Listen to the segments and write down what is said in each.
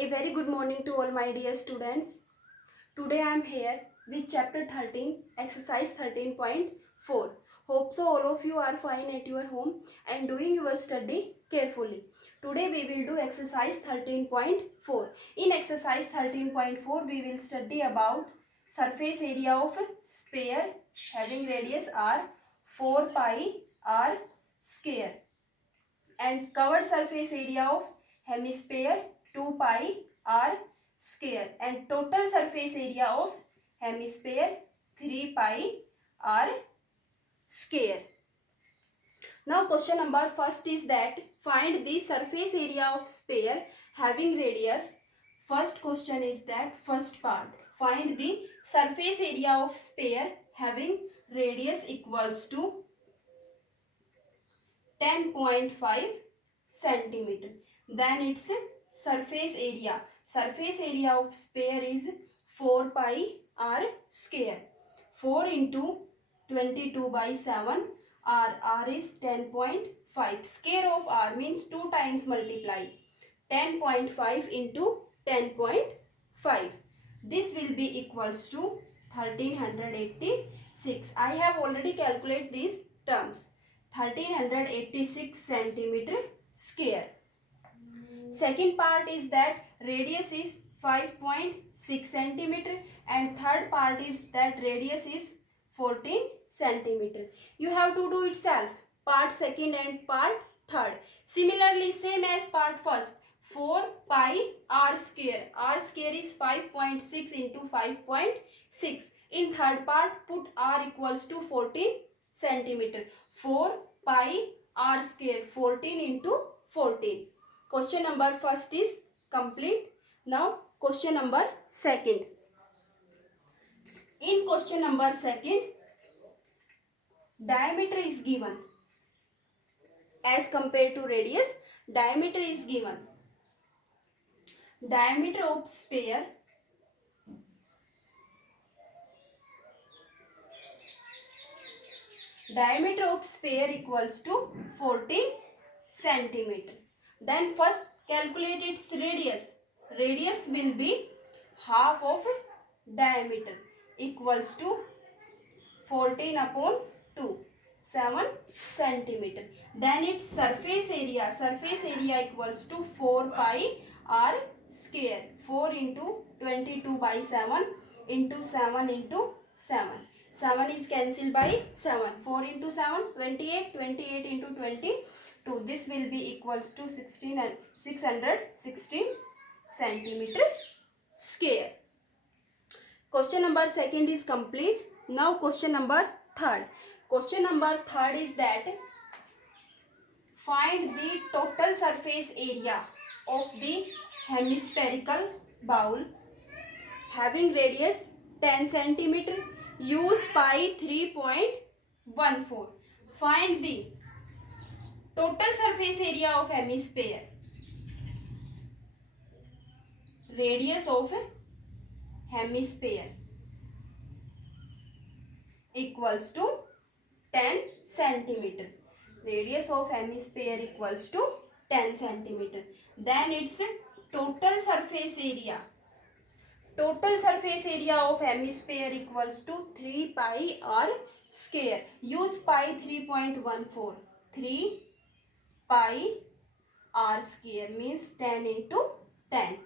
A very good morning to all my dear students. Today I am here with chapter 13, exercise 13.4. Hope so all of you are fine at your home and doing your study carefully. Today we will do exercise 13.4. In exercise 13.4 we will study about surface area of sphere having radius r 4 pi r square and covered surface area of hemisphere 2 pi r square and total surface area of hemisphere 3 pi r square. Now question number first is that find the surface area of sphere having radius. First question is that first part, find the surface area of sphere having radius equals to 10.5 centimeter. Then its surface area. Surface area of sphere is 4 pi r square. 4 into 22 by 7 r is 10.5. Square of r means 2 times multiply. 10.5 into 10.5. This will be equals to 1386. I have already calculated these terms. 1386 centimeter square. Second part is that radius is 5.6 centimeter and third part is that radius is 14 centimeter. You have to do itself part second and part third. Similarly same as part first, 4 pi r square. R square is 5.6 into 5.6. In third part put r equals to 14 centimeter. 4 pi r square, 14 into 14. Question number first is complete. Now question number second. In question number second, diameter is given. As compared to radius, diameter is given. Diameter of sphere equals to 14 centimeter. Then first calculate its radius. Radius will be half of diameter equals to 14 upon 2, 7 centimeter. Then its surface area. Surface area equals to 4 pi r square. 4 into 22 by 7 into 7 into 7. 7 is cancelled by 7. 4 into 7, 28. 28 into 22. This will be equals to 16 and 616 centimeter square. Question number second is complete. Now question number third. Question number third is that find the total surface area of the hemispherical bowl having radius 10 centimeter. Use pi 3.14. Find the total surface area of hemisphere. Radius of hemisphere equals to 10 centimeter. Radius of hemisphere equals to 10 centimeter. Then its total surface area. Total surface area of hemisphere equals to 3 pi r square. Use pi 3.14. 3 pi r square means 10 into 10.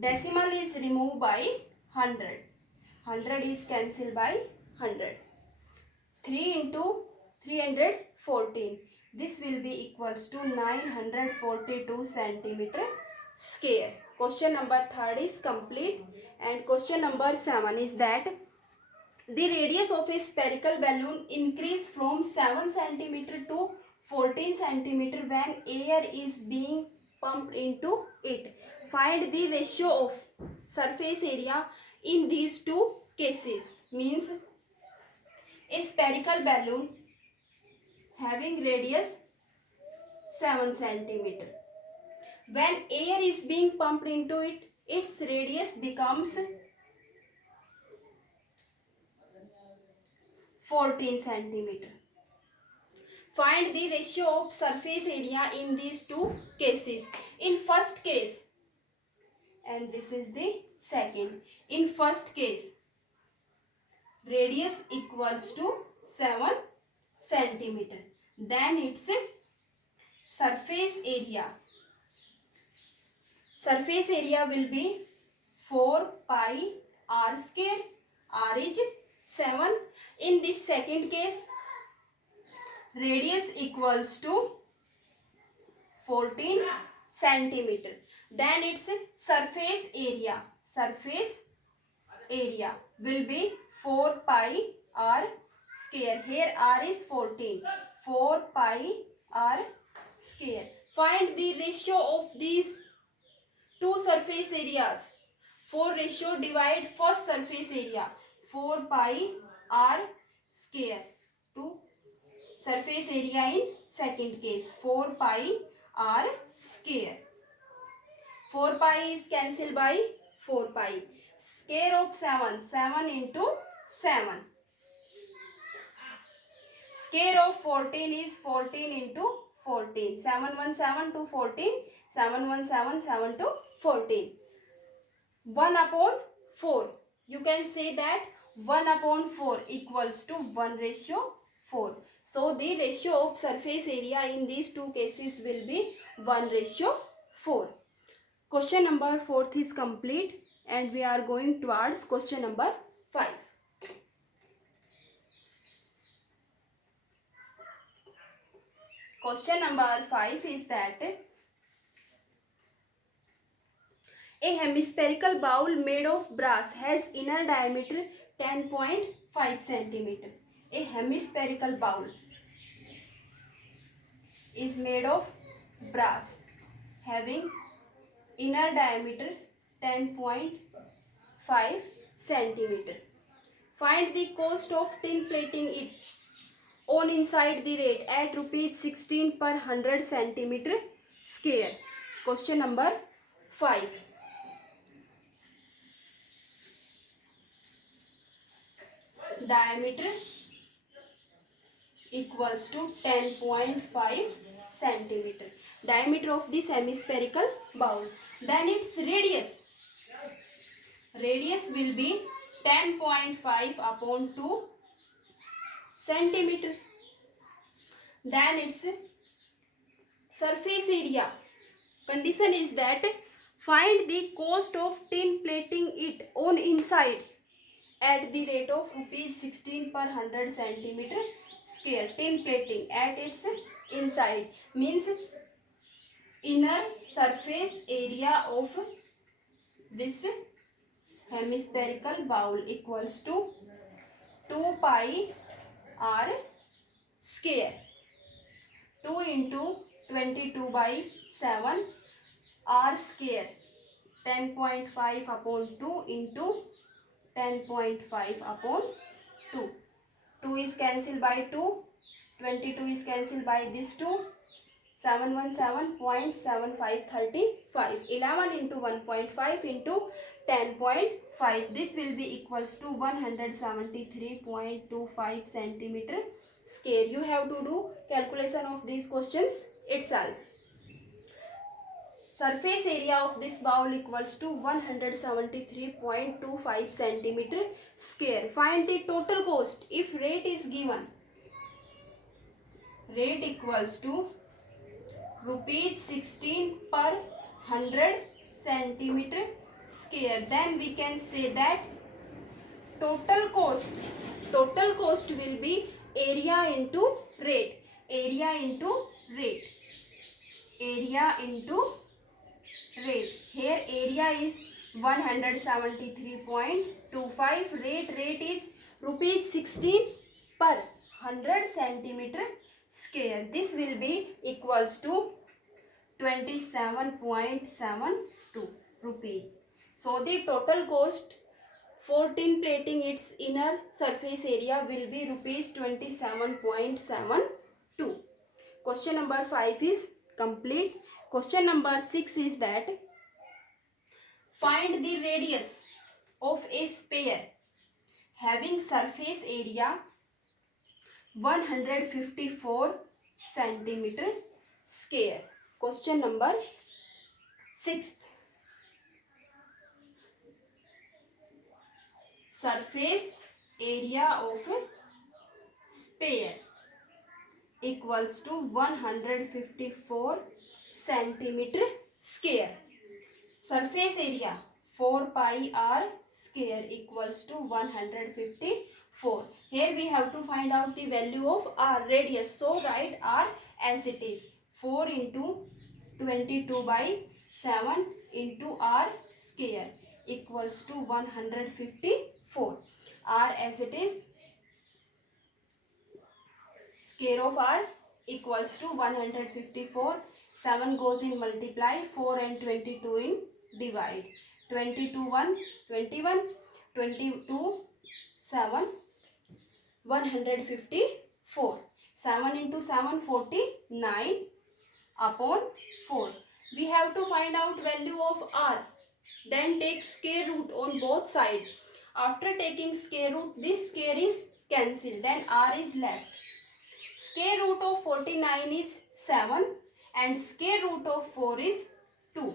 Decimal is removed by 100. 100 is cancelled by 100. 3 into 314. This will be equals to 942 centimeter square. Question number third is complete. And question number 7 is that the radius of a spherical balloon increase from 7 centimeter to 14 centimeter when air is being pumped into it. Find the ratio of surface area in these two cases. Means a spherical balloon having radius 7 centimeter. When air is being pumped into it, its radius becomes 14 centimeter. Find the ratio of surface area in these two cases. In first case, and this is the second. In first case, radius equals to 7 centimeter. Then its surface area. Surface area will be 4 pi r square. R is 7. In this second case, radius equals to 14 centimeter. Then its surface area. Surface area will be 4 pi r square. Here r is 14. 4 pi r square. Find the ratio of these two surface areas. 4 ratio divide first surface area. 4 pi r square to surface area in second case. 4 pi r square. 4 pi is cancelled by 4 pi. Square of 7. 7 into 7. Square of 14 is 14 into 14. 7 1 7 to 14. 7 1 7 7 to 14. 1 upon 4. You can say that 1 upon 4 equals to 1 ratio 4. So the ratio of surface area in these two cases will be 1 ratio 4. Question number 4 is complete and we are going towards question number 5. Question number 5 is that a hemispherical bowl made of brass has inner diameter 10.5 centimeter. A hemispherical bowl is made of brass having inner diameter 10.5 centimeter. Find the cost of tin plating it on inside the rate at rupees 16 per 100 centimeter square. Question number 5. Diameter equals to 10.5 centimeter. Diameter of this hemispherical bowl. Then its radius. Radius will be 10.5 upon 2 centimeter. Then its surface area. Condition is that find the cost of tin plating it on inside at the rate of rupees 16 per 100 centimeter square. Tin plating at its inside means inner surface area of this hemispherical bowl equals to 2 pi r square. 2 into 22 by 7 r square. 10.5 upon 2 into 10.5 upon 2. 2 is cancelled by 2. 22 is cancelled by this 2. 717.7535. 11 into 1.5 into 10.5. This will be equals to 173.25 centimeter square. You have to do calculation of these questions itself. Surface area of this bowl equals to 173.25 centimeter square. Find the total cost if rate is given. Rate equals to rupees 16 per 100 centimeter square. Then we can say that total cost will be area into rate. Area into rate. Area into rate. Here area is 173.25. Rate is rupees 16 per 100 centimeter square. This will be equals to 27.72 rupees. So the total cost for tin plating its inner surface area will be rupees 27.72. Question number 5 is complete. Question number 6 is that find the radius of a sphere having surface area 154 centimeter square. Question number 6. surface area of a sphere equals to 154 centimeter square. Surface area 4 pi r square equals to 154. Here we have to find out the value of r, radius. So write r as it is. 4 into 22 by 7 into r square equals to 154. R as it is. Square of r equals to 154. 7 goes in multiply, 4 and 22 in divide. 22 1 21, 22 7 154. 7 into 7 49 upon 4. We have to find out value of r. Then take square root on both sides. After taking square root, this square is cancelled. Then r is left. Square root of 49 is 7 and square root of 4 is 2.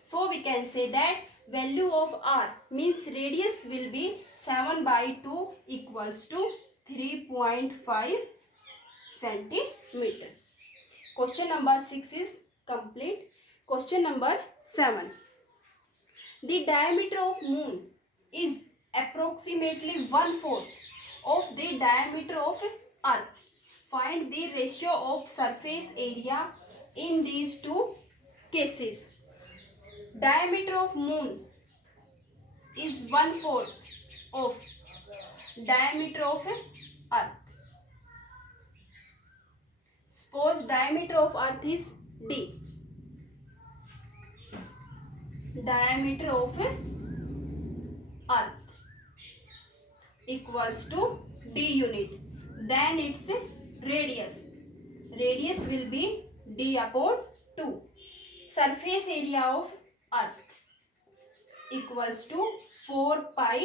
So we can say that value of r means radius will be 7 by 2 equals to 3.5 centimeter. Question number 6 is complete. Question number 7. The diameter of moon is approximately 1/4 of the diameter of earth. Find the ratio of surface area in these two cases. Diameter of moon is 1/4 of diameter of earth. Suppose diameter of earth is d. Diameter of earth equals to d unit. Then its radius. Radius will be d upon 2. Surface area of earth equals to 4 pi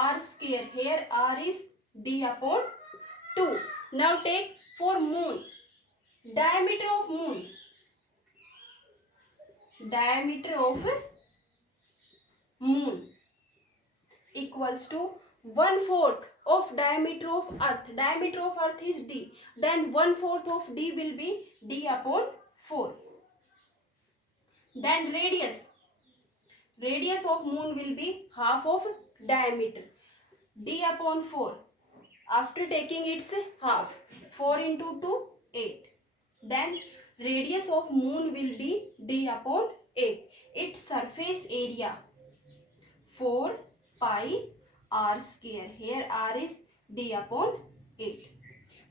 r square. Here r is d upon 2. Now take for moon. Diameter of moon. Diameter of moon equals to 1/4 of diameter of earth. Diameter of earth is d. Then 1/4 of d will be d upon 4. Then radius. Radius of moon will be half of diameter. D upon 4. After taking its half. 4 into 2, 8. Then radius of moon will be d upon 8. Its surface area 4 pi r square. Here r is d upon 8.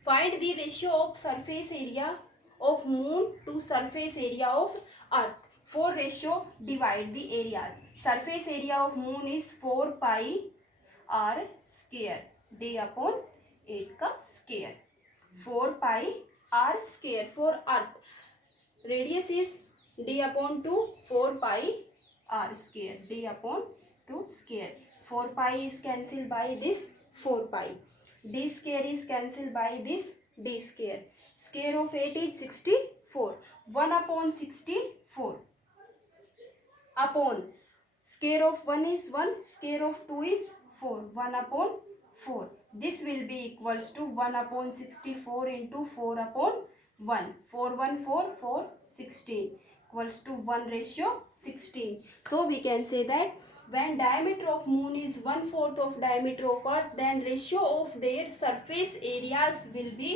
Find the ratio of surface area of moon to surface area of earth. For ratio, divide the areas. Surface area of moon is 4 pi r square. d upon 8 का square. 4 pi r square for earth. Radius is d upon 2. 4 pi r square. d upon 2 square. 4 pi is cancelled by this 4 pi. D square is cancelled by this d square. Square of 8 is 64. 1 upon 64. Upon square of 1 is 1. Square of 2 is 4. 1 upon 4. This will be equals to 1 upon 64 into 4 upon 1. 4 1 4 4 16 equals to 1 ratio 16. So we can say that when diameter of moon is 1/4 of diameter of earth, then ratio of their surface areas will be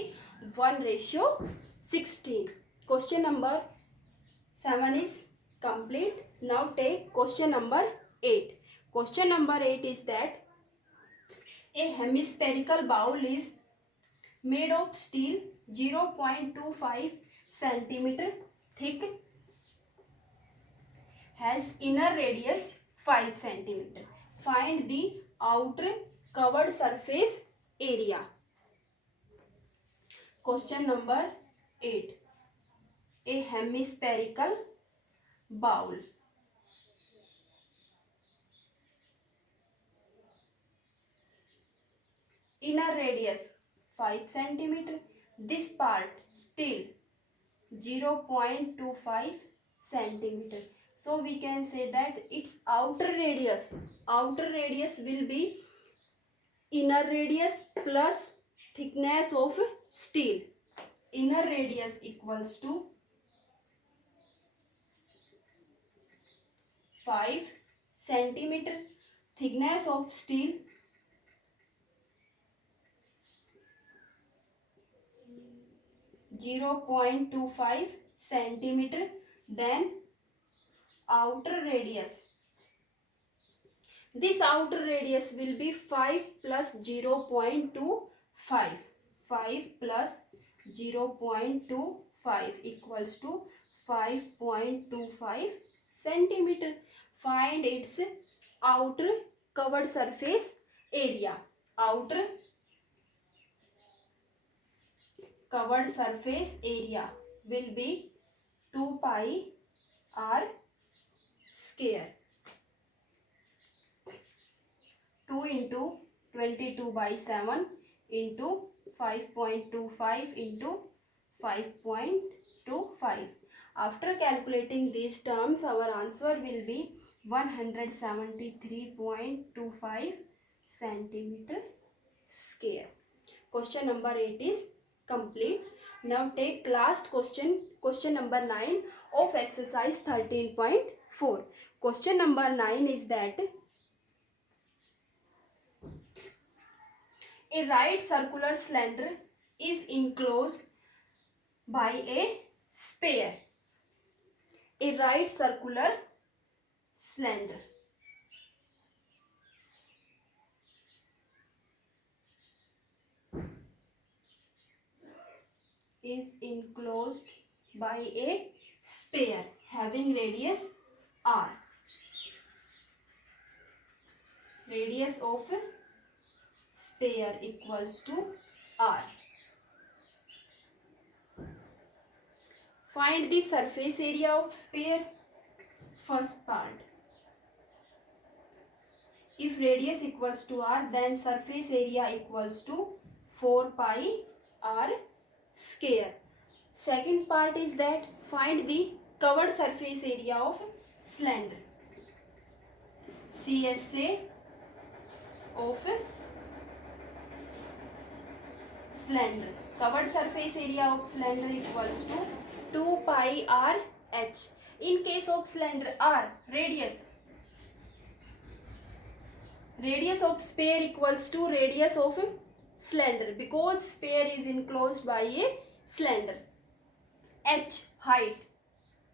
1 ratio 16. Question number 7 is complete. Now take question number 8. Question number 8 is that a hemispherical bowl is made of steel 0.25 centimeter thick, has inner radius 5 centimeter. Find the outer covered surface area. Question number 8. A hemispherical bowl. Inner radius 5 centimeter. This part steel 0.25 centimeter. So we can say that its outer radius will be inner radius plus thickness of steel. Inner radius equals to 5 centimeter, thickness of steel 0.25 centimeter. Then outer radius, this outer radius will be 5 plus 0.25. 5 plus 0.25 equals to 5.25 centimeter. Find its outer covered surface area. Outer covered surface area will be 2 pi r square. 2 into 22 by 7 into 5.25 into 5.25. After calculating these terms, our answer will be 173.25 centimeter square. Question number 8 is complete. Now take last question, question number 9 of exercise 13.4. Question number 9 is that a right circular cylinder is enclosed by a sphere. A right circular cylinder is enclosed by a sphere having radius r. Radius of sphere equals to r. Find the surface area of sphere. First part. If radius equals to r, then surface area equals to 4 pi r square. Second part is that find the covered surface area of cylinder. CSA of cylinder. Covered surface area of cylinder equals to 2 pi r h. In case of cylinder r, radius of sphere equals to radius of cylinder, because sphere is enclosed by a cylinder. H, height,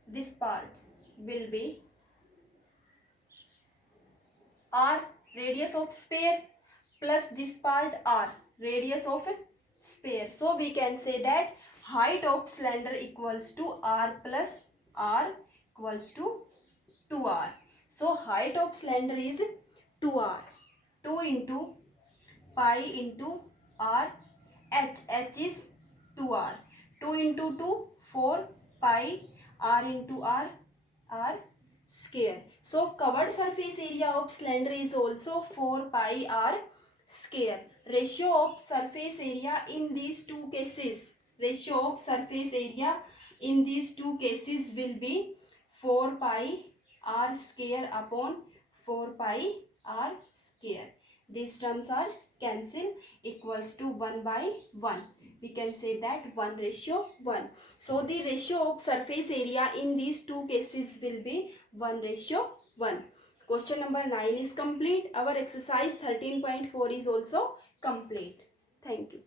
this part will be r, radius of sphere, plus this part r, radius of sphere. So we can say that height of cylinder equals to r plus r equals to 2r. So height of cylinder is 2r. 2 into pi into r, h is 2r. 2 into 2, 4 pi r into r square. So covered surface area of cylinder is also 4 pi r square. Ratio of surface area in these two cases, will be 4 pi r square upon 4 pi r square. These terms are cancelled, equals to 1 by 1. We can say that 1:1. So the ratio of surface area in these two cases will be 1:1. Question number 9 is complete. Our exercise 13.4 is also complete. Thank you.